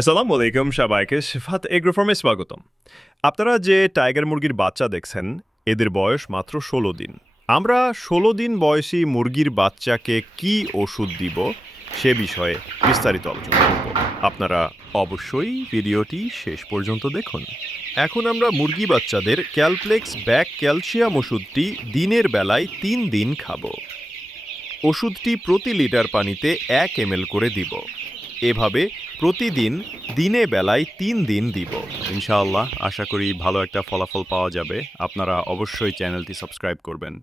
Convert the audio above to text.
আসসালামু আলাইকুম সবাইকে সিফাত এগ্রো ফার্মে স্বাগতম। আপনারা যে টাইগার মুরগির বাচ্চা দেখছেন এদের বয়স মাত্র ১৬ দিন। আমরা ১৬ দিন বয়সী মুরগির বাচ্চাকে কি ওষুধ দিব সে বিষয়ে বিস্তারিত আলোচনা করব। আপনারা অবশ্যই ভিডিওটি শেষ পর্যন্ত দেখুন। এখন আমরা মুরগি বাচ্চাদের ক্যালপ্লেক্স ব্যাক ক্যালসিয়াম ওষুধটি দিনের বেলায় ৩ দিন খাবো। ওষুধটি প্রতি লিটার পানিতে ১ ml করে দিব। এভাবে প্রতিদিন দিনে বেলায় ৩ দিন দিব। ইনশাআল্লাহ আশা করি ভালো একটা ফলাফল পাওয়া যাবে। আপনারা অবশ্যই চ্যানেলটি সাবস্ক্রাইব করবেন।